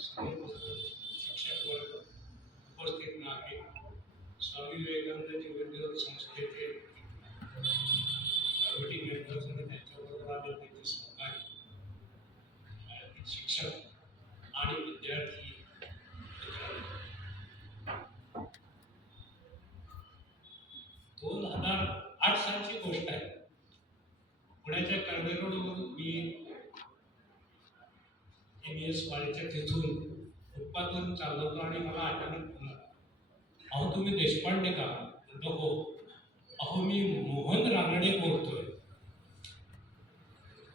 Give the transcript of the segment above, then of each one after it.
शिक्षक वर्ग उपस्थित नाही स्वामी विवेकानंद जीवनज्योत संस्थेचे आणि त्यांच्याबरोबर आले त्यांचे सहकारी शिक्षक आणि विद्यार्थी दोन हजार आठ सालची गोष्ट आहे. पुण्याच्या कर्वे रोडवरून मी एस वाडीच्या तिथून उत्पादन चाललो होतो आणि मला अचानक आला अहो तुम्ही देशपांडे का? म्हटलं हो. अहो मी मोहन रांगणे बोलतोय.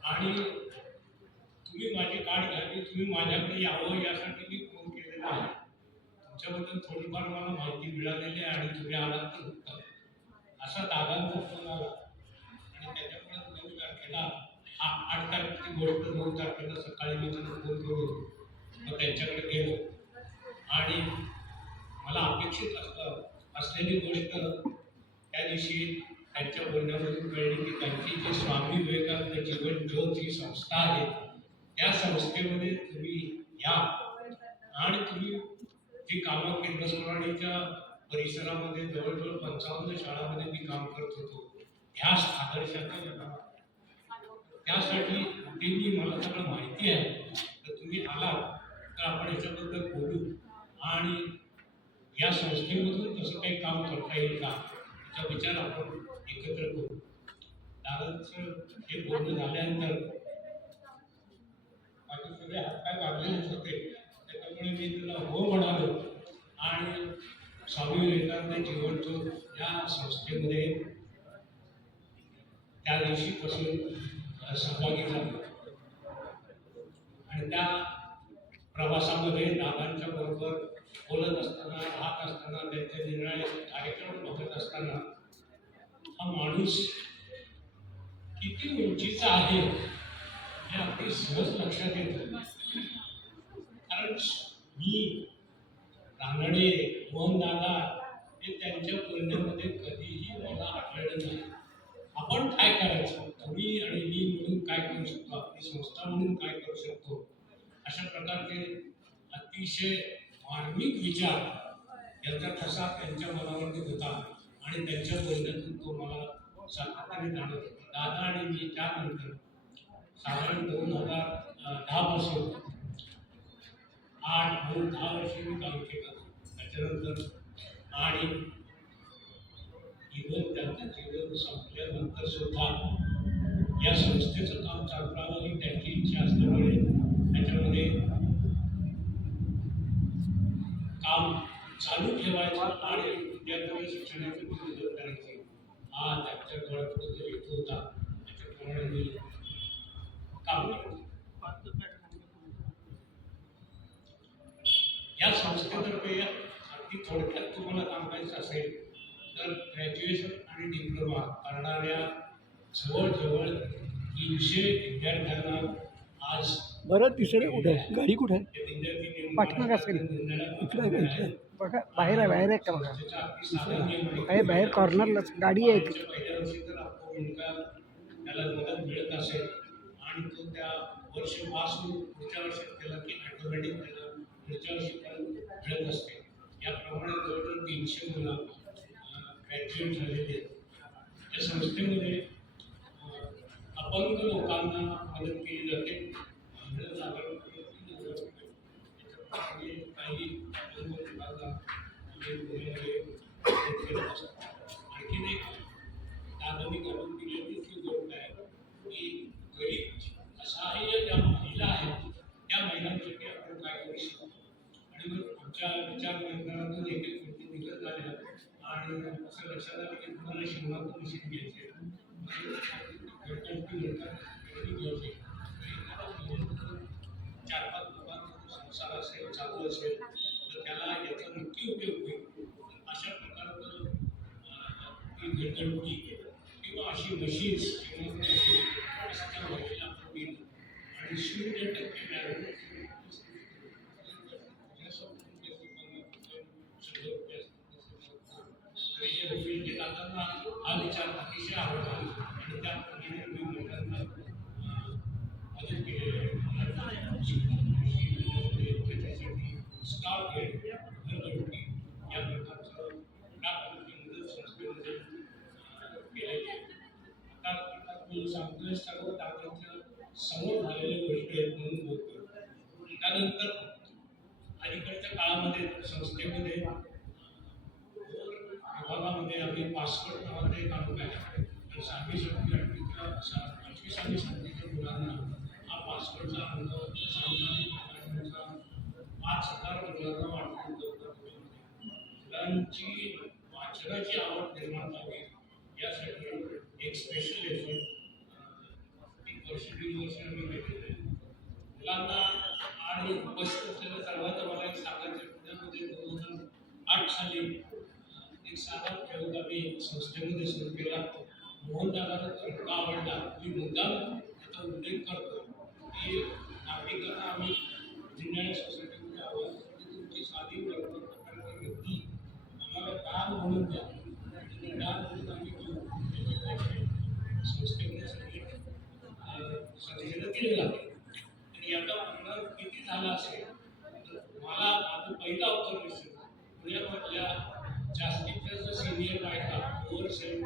आणि तुम्ही माझी गाठ घ्यावी तुम्ही माझ्याकडे यावं यासाठी मी फोन केलेला आहे. तुमच्याबद्दल थोडीफार मला माहिती मिळालेली आहे आणि तुम्ही आलात तर उत्तम. असा दादांचा फोन आला आणि त्याच्या नऊ तारखेला हा आठ तारखेची गोष्ट नऊ तारखेला सकाळी मी त्यांना फोन करून मग त्यांच्याकडे गेलो. आणि मला अपेक्षित असलं असलेली गोष्ट त्या दिवशी त्यांच्या बोलण्यामधून कळली की त्यांची जी स्वामी विवेकानंद जीवन ज्योत ही संस्था आहे त्या संस्थेमध्ये तुम्ही या. आणि तुम्ही जी कामं केंद्रस्वाडीच्या परिसरामध्ये जवळजवळ पंचावन्न शाळामध्ये मी काम करत होतो ह्या आदर्शाचा त्यासाठी त्यांनी मला सगळं माहिती आहे. तर तुम्ही आलात तर आपण याच्याबद्दल बोलू. आणि या संस्थेमधून कसं काही काम करता येईल का? याचा विचार आपण एकत्र करू. दादांचं हे बोलणं झाल्यानंतर माझे सगळे हातपाय बांधलेलेच होते. त्याच्यामुळे मी तुला हो म्हणालो. आणि स्वामी विवेकानंद जीवनज्योत या संस्थेमध्ये त्या दिवशीपासून सहभागी झालो. आणि त्या प्रवासामध्ये दादांच्या बरोबर बोलत असताना राहत असताना त्यांचे निर्णय कार्यक्रम बघत असताना हा माणूस किती उंचीचा आहे हे अगदी सहज लक्षात येतं. कारण मी रानडे मोहन दादा हे त्यांच्या बोलण्यामध्ये कधीही मला आढळलं नाही. आपण काय करायचं? तुम्ही आणि मी म्हणून काय करू शकतो? आपली संस्था म्हणून काय करू शकतो? अशा प्रकारचे अतिशय मार्मिक विचार याचा ठसा त्यांच्या मनावरती होता आणि त्यांच्या बोलण्यातून तो मला सातत्याने जाणवत होता. दादा आणि मी त्यानंतर साधारण दोन हजार दहा पासून आठ नऊ दहा वर्षे मी काम केलं त्याच्यानंतर आणि जीवन संपल्यानंतर सुद्धा या संस्थेचं काम चालू ही त्यांची इच्छा असल्यामुळे त्याच्यामध्ये काम चालू ठेवायचं आणि विद्यार्थ्यांना शिक्षणाची मदत करायची. हा त्यांच्या डोळ्यापुढे जो हेतू होता. त्याच्याप्रमाणे मी काम करतो. या संस्थेतर्फे अगदी थोडक्यात तुम्हाला सांगायचं असेल तर ग्रॅज्युएशन आणि डिप्लोमा करणाऱ्या जवळजवळ तीनशे विद्यार्थ्यांना आज बरं तिसरं कुठे आहे? गाडी कुठे आहे? पाठीमागे असेल. इकडे इकडे? बघा बाहेर आहे बाहेर आहे का बघा? आहे. बाहेर कॉर्नरलाच गाडी आहे. वर्षी त्याला मदत मिळत असेल. आणि तो त्या वर्ष पास होऊन पुढच्या वर्षात केला की ऑटोमॅटिक त्याला पुढच्या वर्षीपर्यंत मिळत असते. याप्रमाणे जवळजवळ तीनशे मुलं ग्रॅज्युएट झालेली आहेत. या संस्थेमध्ये अपंग लोकांना मदत केली जाते. काही म्हणजे आणखीन एक दादानी घालून दिलेली ती गोष्ट आहे की गरीब असहाय्य ज्या महिला आहेत त्या महिलांसाठी आपण काय करू शकतो? आणि मग आमच्या विचार मंडळातून एक एक गोष्टी निघत झाल्या आणि असं लक्षात आलं की तुम्हाला शिवणाचं मशीन घ्यायचे घ्यायचे चार पाच लोकांचा संसार असेल चालू असेल तर त्याला याचा नक्की उपयोग होईल अशा प्रकारचं अं, ती घरगुती किंवा अशी मशीन्स किंवा अशी असं महिला आपण दिली आणि शून्य टक्के मुलांना हा पासवर्डचा आनंद पाच वाचनाची आवड निर्माण व्हावी यासाठी एक स्पेशल एफर्ट मुलांना आणि उपस्थित असलेल्या सर्वांना मला एक सांगायचं दोन आठ साली एक साधा प्रयोग आम्ही संस्थेमध्ये सुरू केला मोहनदादाला तर्क आवडला मी मुद्दाम याचा उल्लेख करतो. की नागरिकांना आम्ही जिल्ह्याच्या सोसायटी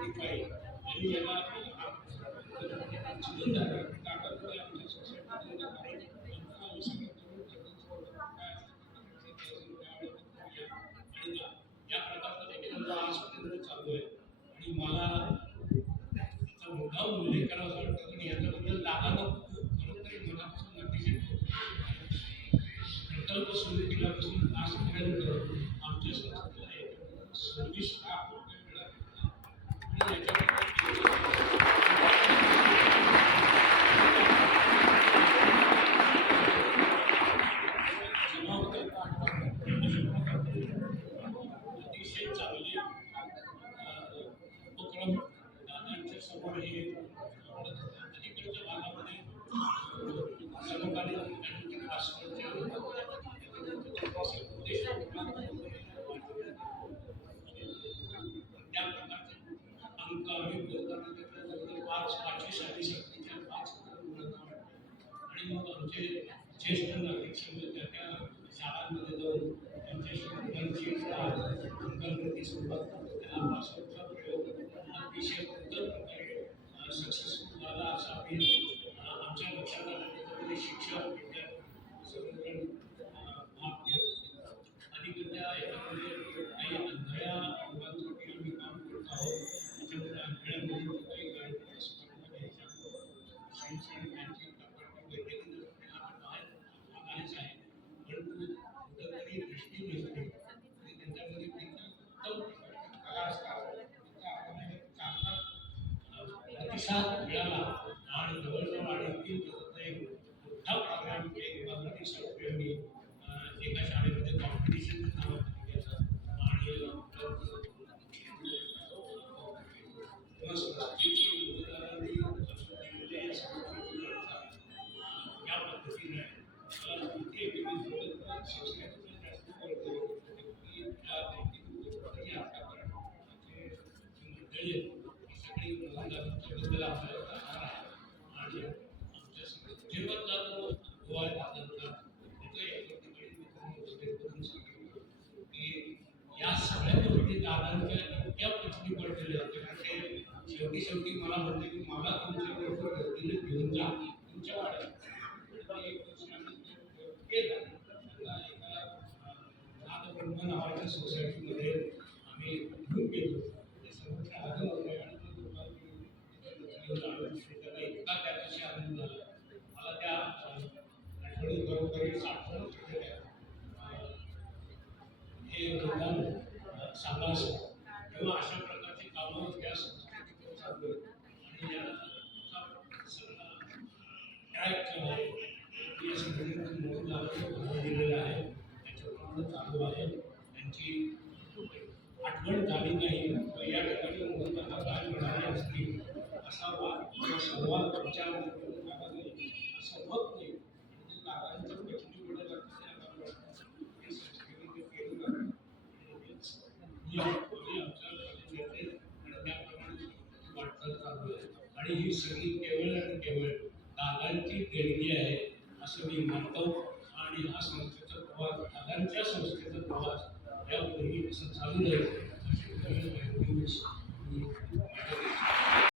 माहीत आहे आणि आणि मला त्याचा मोठा उल्लेख करावा वाटतो पण याच्याबद्दल दादा खरोखर मनापासून अतिशय आमच्या संस्थेला एक सर्विस Thank you. शेवटी शेवटी मला म्हणते की मला तुमच्याकडे गर्दीने घेऊन जा. तुमच्या वाड्यात एक केलं नाथ ब्रह्म नावाच्या सोसायटीमध्ये आम्ही घेऊन गेलो. निवड झाली नाही. तर या ठिकाणी मुंबईला काय मिळाले असतील असा वाद किंवा संवाद तुमच्या असं होत नाही. नागांचं कठीण पडलं जातं आणि ही सगळी केवळ आणि केवळ नागांची देणगी आहे असं मी मानतो आणि हा संस्थेचा प्रवास नागांच्या संस्थेचा प्रवास यापूर्वी असं चालू आहे